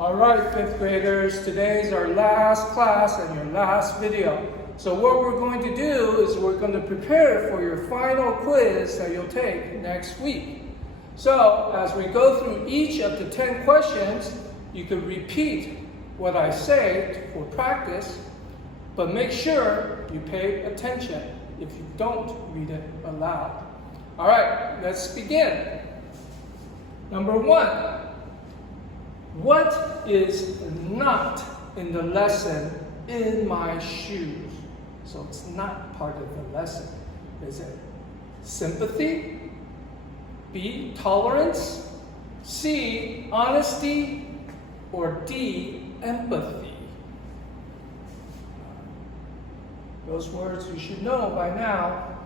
All right, fifth graders, today is our last class and your last video. So what we're going to do is we're going to prepare for your final quiz that you'll take next week. So as we go through each of the 10 questions, you can repeat what I say for practice, but make sure you pay attention if you don't read it aloud. All right, let's begin. Number 1. What is not in the lesson in my shoes? So it's not part of the lesson. Is it sympathy? B, tolerance? C, honesty? Or D, empathy? Those words you should know by now.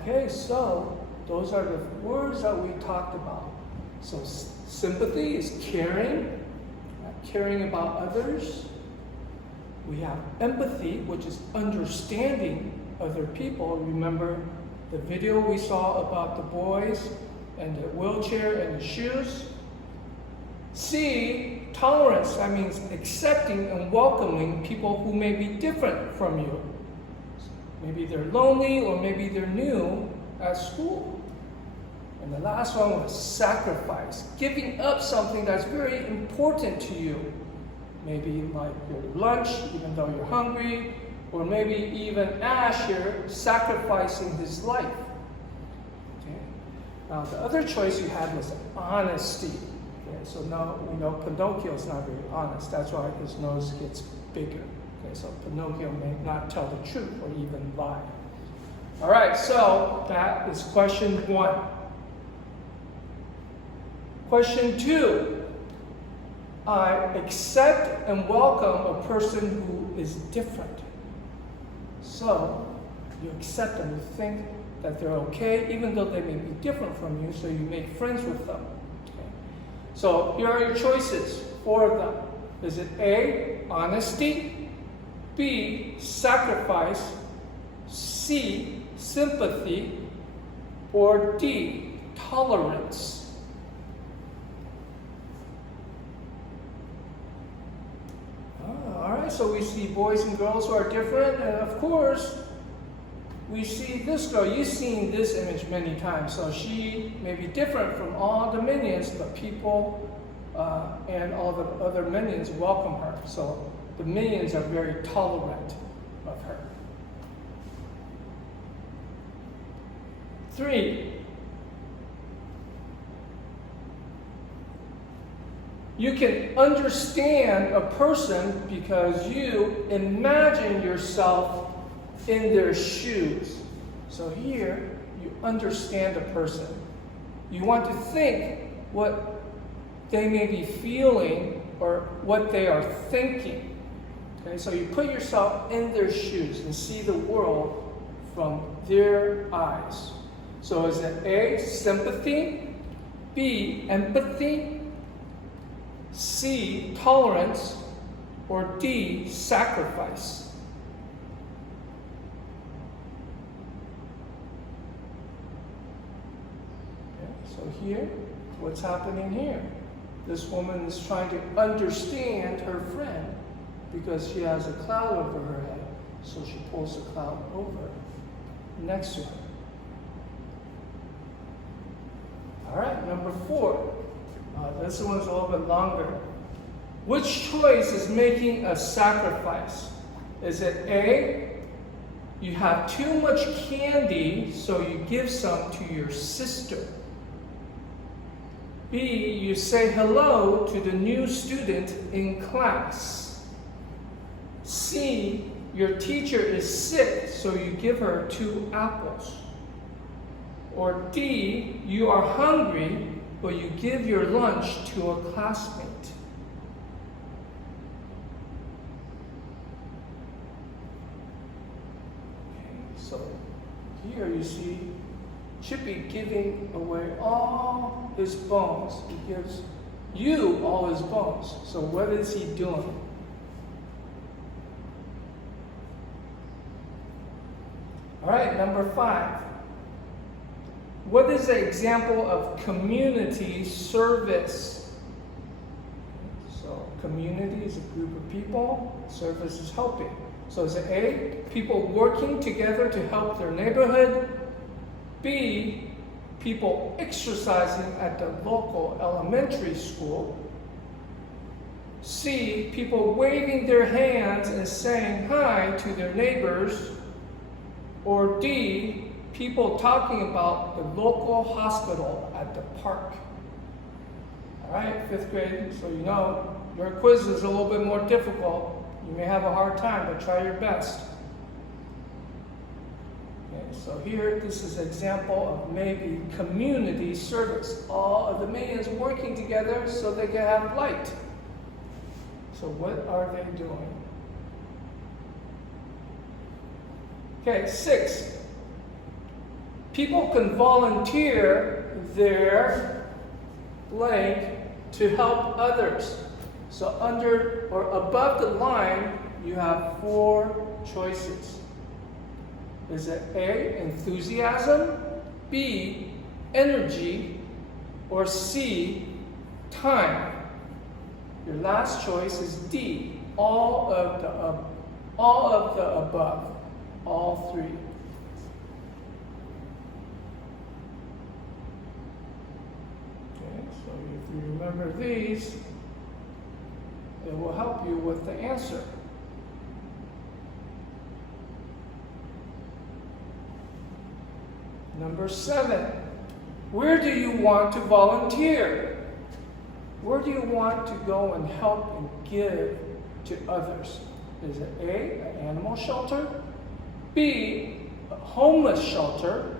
Okay, so those are the words that we talked about. So sympathy is caring, caring about others. We have empathy, which is understanding other people. Remember the video we saw about the boys and the wheelchair and the shoes? C, tolerance. That means accepting and welcoming people who may be different from you. Maybe they're lonely or maybe they're new at school. And the last one was sacrifice, giving up something that's very important to you. Maybe like your lunch, even though you're hungry, or maybe even Ash here sacrificing his life. Okay. Now the other choice you had was honesty. Okay. So now we know Pinocchio's not very honest. That's why his nose gets bigger. Okay. So Pinocchio may not tell the truth or even lie. All right, so that is question 1. Question 2, I accept and welcome a person who is different. So you accept them, you think that they're okay, even though they may be different from you, so you make friends with them. Okay. So here are your choices, 4 of them. Is it A, honesty, B, sacrifice, C, sympathy, or D, tolerance? Alright, so we see boys and girls who are different, and of course, we see this girl. You've seen this image many times, so she may be different from all the minions, but people and all the other minions welcome her. So the minions are very tolerant of her. 3. You can understand a person because you imagine yourself in their shoes. So here, you understand a person. You want to think what they may be feeling or what they are thinking. Okay, so you put yourself in their shoes and see the world from their eyes. So is it A, sympathy, B, empathy, C, tolerance, or D, sacrifice? Okay, so here, what's happening here? This woman is trying to understand her friend because she has a cloud over her head. So she pulls the cloud over next to her. All right, number 4. This one's a little bit longer. Which choice is making a sacrifice? Is it A, you have too much candy, so you give some to your sister? B, you say hello to the new student in class? C, your teacher is sick, so you give her 2 apples? Or D, you are hungry, but you give your lunch to a classmate? Okay, so here you see Chippy giving away all his bones. He gives you all his bones. So what is he doing? All right, number 5. What is an example of community service? So community is a group of people, service is helping. So is it A, people working together to help their neighborhood? B, people exercising at the local elementary school? C, people waving their hands and saying hi to their neighbors? Or D, people talking about the local hospital at the park? All right, 5th grade, so you know your quiz is a little bit more difficult. You may have a hard time, but try your best. Okay, so here, this is an example of maybe community service. All of the millions working together so they can have light. So what are they doing? Okay, 6. People can volunteer their blank to help others. So under or above the line, you have 4 choices. Is it A, enthusiasm, B, energy, or C, time? Your last choice is D, all of the above, all 3. So if you remember these, it will help you with the answer. Number 7, where do you want to volunteer? Where do you want to go and help and give to others? Is it A, an animal shelter? B, a homeless shelter,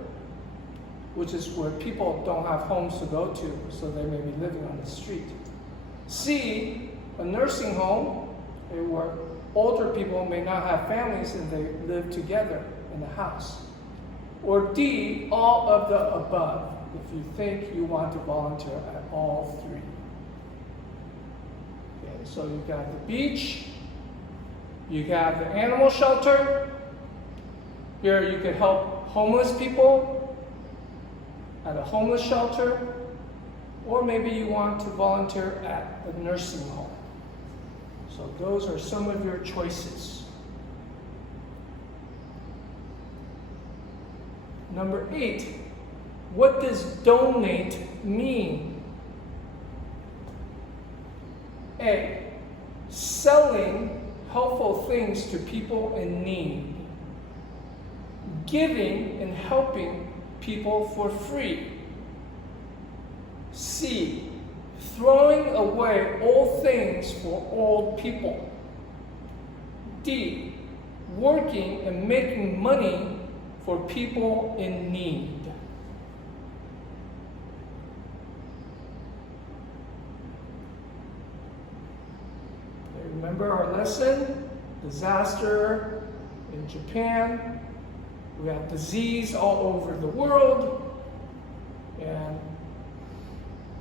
which is where people don't have homes to go to, so they may be living on the street. C, a nursing home, where older people may not have families and they live together in a house. Or D, all of the above, if you think you want to volunteer at all 3. Okay, so you got the beach, you got the animal shelter. Here you could help homeless people at a homeless shelter, or maybe you want to volunteer at a nursing home. So those are some of your choices. Number 8, what does donate mean? A, selling helpful things to people in need. Giving and helping people for free. C, throwing away old things for old people. D, working and making money for people in need. Remember our lesson? Disaster in Japan. We have disease all over the world. And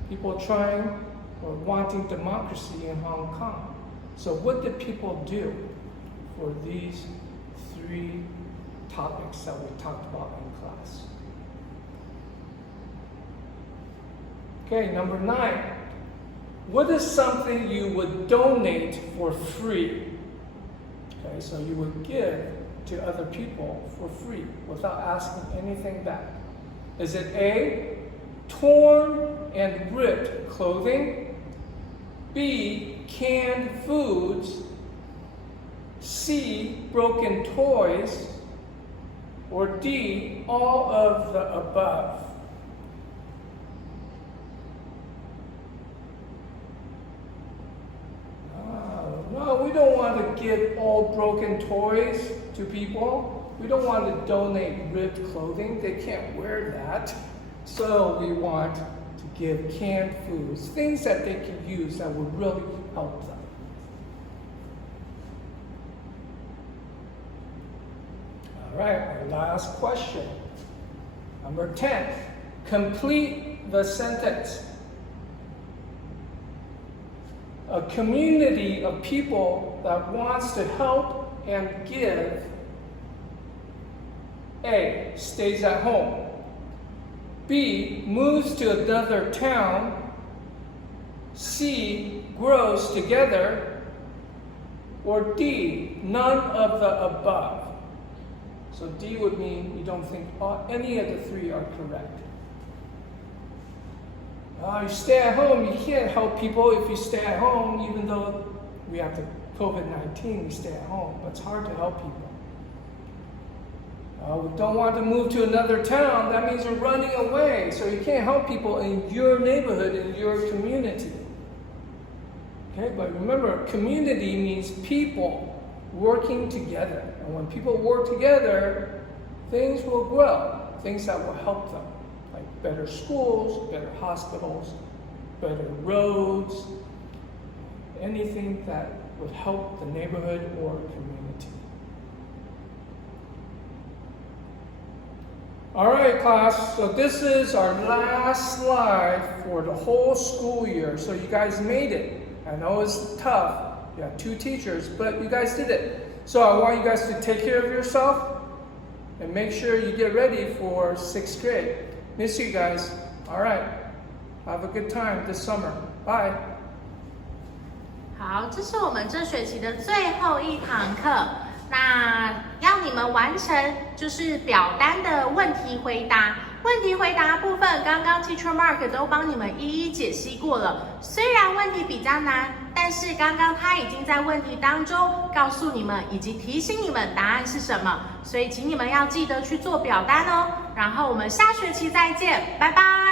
people trying or wanting democracy in Hong Kong. So what did people do for these 3 topics that we talked about in class? Okay, number 9. What is something you would donate for free? Okay, so you would give to other people for free without asking anything back. Is it A, torn and ripped clothing? B, canned foods? C, broken toys? Or D, all of the above? No, we don't want to give old broken toys to people. We don't want to donate ripped clothing. They can't wear that. So we want to give canned foods, things that they can use that would really help them. All right, our last question. Number 10, complete the sentence. A community of people that wants to help and give. A, stays at home. B, moves to another town. C, grows together, or D, none of the above. So D would mean you don't think any of the three are correct. You stay at home, you can't help people if you stay at home, even though we have the COVID-19, we stay at home, but it's hard to help people. We don't want to move to another town, that means we're running away, so you can't help people in your neighborhood, in your community. Okay, but remember, community means people working together. And when people work together, things will grow, things that will help them, like better schools, better hospitals, better roads, anything that would help the neighborhood or community. All right, class, so this is our last slide for the whole school year. So you guys made it. I know it's tough. You have 2 teachers, but you guys did it. So I want you guys to take care of yourself and make sure you get ready for 6th grade. Miss you guys. All right. Have a good time this summer. Bye. 好，这是我们这学期的最后一堂课。那要你们完成就是表单的问题回答。问题回答部分，刚刚 Teacher Mark 都帮你们一一解析过了。虽然问题比较难，但是刚刚他已经在问题当中告诉你们，以及提醒你们答案是什么。所以请你们要记得去做表单哦。然后我们下学期再见，拜拜。